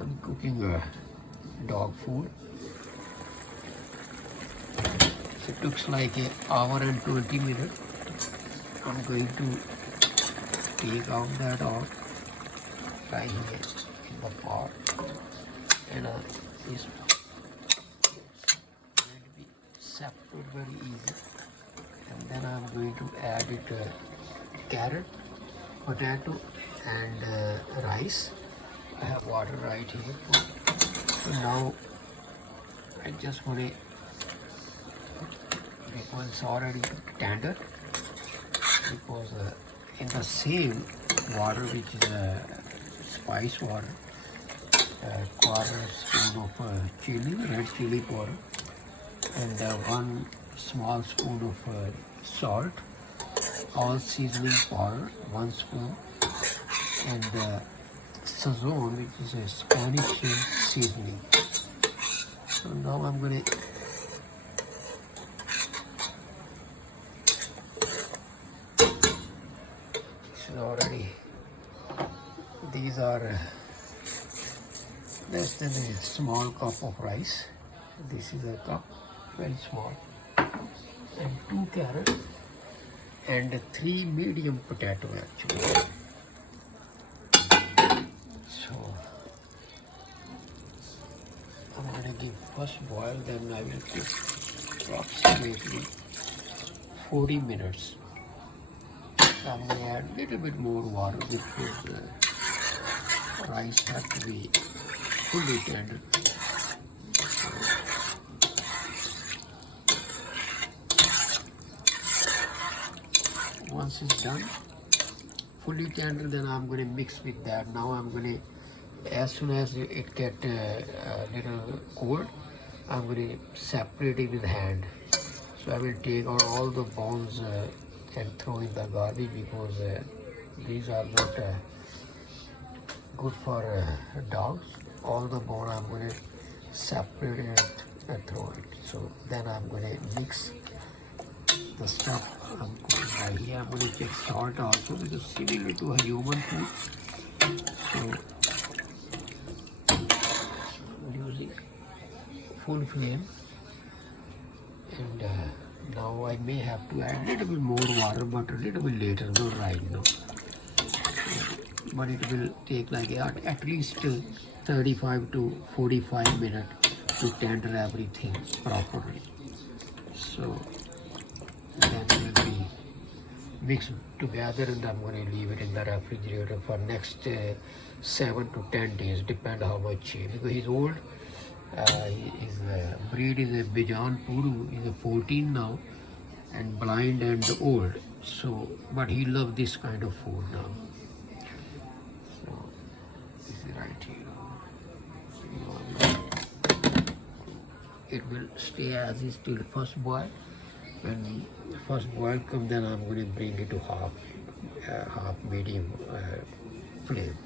I'm cooking dog food. So it looks like an hour and 20 minutes. I'm going to take out that oil right here in the pot, and this will be separate very easy. And then I'm going to add it carrot, potato, and rice. I have water right here. So now I just want to, because it's already tender, because in the same water, which is spice water, quarter spoon of chili, red chili powder, and 1 small spoon of salt, all seasoning powder, 1 spoon, and Sazon, which is a Spanish seasoning. So now I'm going to already, these are less than a small cup of rice. This is a cup, very small, and 2 carrots and 3 medium potato actually. So I'm going to give first boil, then I will cook approximately 40 minutes. I'm going to add a little bit more water because rice has to be fully tender. Once it's done, fully tender, then I'm going to mix with that. Now I'm going to, as soon as it get a little cold, I'm going to separate it with hand. So I will take out all the bones and throw in the garbage, because these are not good for dogs. All the bone I'm going to separate it and throw it. So then I'm going to mix the stuff I'm cooking right here. I'm going to check salt also, because similar to a human food. So I'm using full flame, and now I may have to add a little bit more water, but a little bit later, not right now. But it will take like at least 35 to 45 minutes to tender everything properly. So then it will be mixed together, and I'm going to leave it in the refrigerator for next 7 to 10 days, depend how much, because he's old. His breed is a Bijan Puru. He's a 14 now, and blind and old. So, but he loves this kind of food now. So this is right here. It will stay as is till first boil. When first boil comes, then I'm going to bring it to half medium flame.